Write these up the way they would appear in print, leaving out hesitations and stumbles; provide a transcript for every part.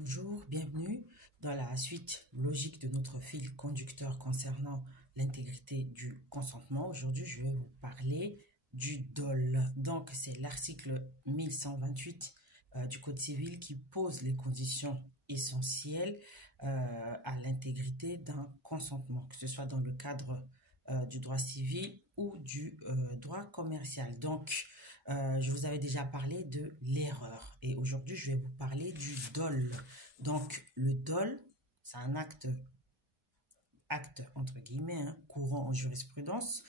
Bonjour, bienvenue dans la suite logique de notre fil conducteur concernant l'intégrité du consentement. Aujourd'hui, je vais vous parler du dol. Donc, c'est l'article 1128 du Code civil qui pose les conditions essentielles à l'intégrité d'un consentement, que ce soit dans le cadre du droit civil ou du droit commercial. Donc, je vous avais déjà parlé de l'erreur et aujourd'hui, je vais vous parler du dol. Donc, le dol, c'est un acte entre guillemets, courant en jurisprudence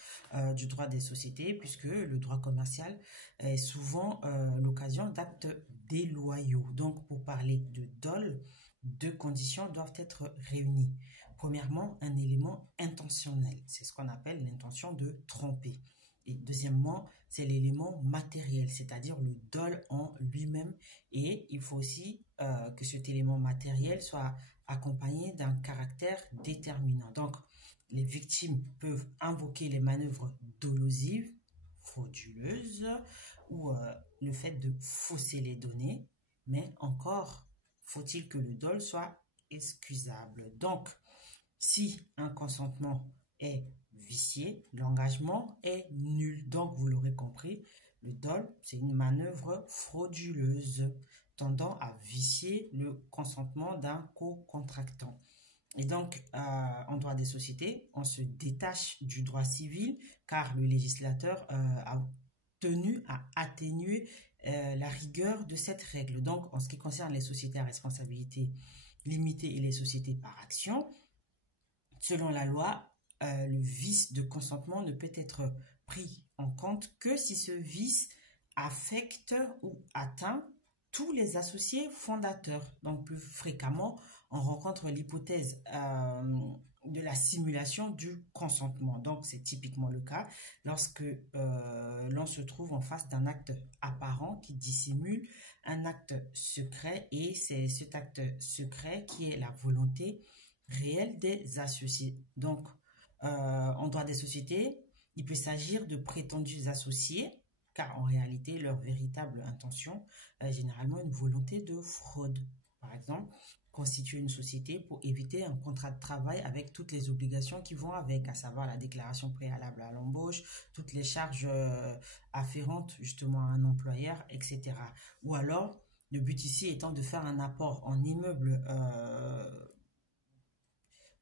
du droit des sociétés, puisque le droit commercial est souvent l'occasion d'actes déloyaux. Donc, pour parler de dol, deux conditions doivent être réunies. Premièrement, un élément intentionnel, c'est ce qu'on appelle l'intention de tromper. Et deuxièmement, c'est l'élément matériel, c'est-à-dire le dol en lui-même. Et il faut aussi que cet élément matériel soit accompagné d'un caractère déterminant. Donc, les victimes peuvent invoquer les manœuvres dolosives, frauduleuses, ou le fait de fausser les données, mais encore faut-il que le dol soit excusable. Donc, si un consentement est vicié, l'engagement est nul. Donc, vous l'aurez compris, le dol, c'est une manœuvre frauduleuse tendant à vicier le consentement d'un co-contractant. Et donc, en droit des sociétés, on se détache du droit civil car le législateur a tenu à atténuer la rigueur de cette règle. Donc, en ce qui concerne les sociétés à responsabilité limitée et les sociétés par action, selon la loi, le vice de consentement ne peut être pris en compte que si ce vice affecte ou atteint tous les associés fondateurs. Donc, plus fréquemment, on rencontre l'hypothèse de la simulation du consentement. Donc, c'est typiquement le cas lorsque l'on se trouve en face d'un acte apparent qui dissimule un acte secret, et c'est cet acte secret qui est la volonté réelle des associés. Donc, en droit des sociétés, il peut s'agir de prétendus associés, car en réalité, leur véritable intention est généralement une volonté de fraude. Par exemple, constituer une société pour éviter un contrat de travail avec toutes les obligations qui vont avec, à savoir la déclaration préalable à l'embauche, toutes les charges afférentes justement à un employeur, etc. Ou alors, le but ici étant de faire un apport en immeuble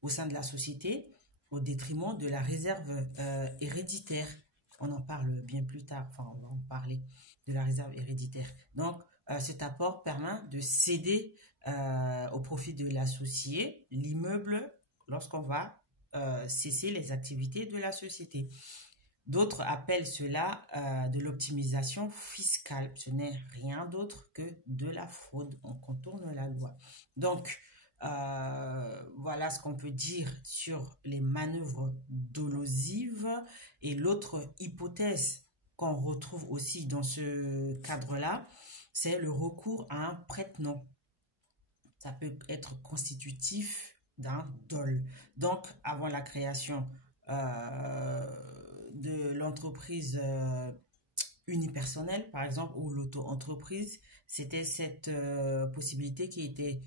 au sein de la société au détriment de la réserve héréditaire. On en parle bien plus tard, enfin on va en parler de la réserve héréditaire. Donc cet apport permet de céder au profit de l'associé l'immeuble lorsqu'on va cesser les activités de la société. D'autres appellent cela de l'optimisation fiscale. Ce n'est rien d'autre que de la fraude. On contourne la loi. Donc, voilà ce qu'on peut dire sur les manœuvres dolosives. Et l'autre hypothèse qu'on retrouve aussi dans ce cadre-là, c'est le recours à un prête-nom. Ça peut être constitutif d'un dol. Donc, avant la création de l'entreprise unipersonnelle, par exemple, ou l'auto-entreprise, c'était cette possibilité qui était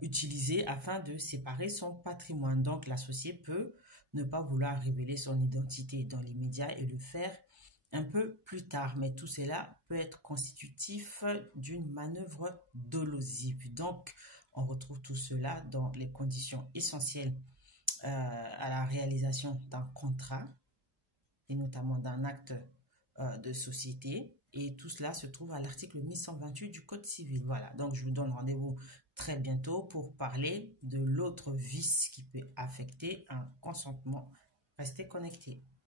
utilisée afin de séparer son patrimoine. Donc, l'associé peut ne pas vouloir révéler son identité dans l'immédiat et le faire un peu plus tard. Mais tout cela peut être constitutif d'une manœuvre dolosive. Donc, on retrouve tout cela dans les conditions essentielles à la réalisation d'un contrat et notamment d'un acte de société. Et tout cela se trouve à l'article 1128 du Code civil. Voilà, donc je vous donne rendez-vous très bientôt pour parler de l'autre vice qui peut affecter un consentement. Restez connectés.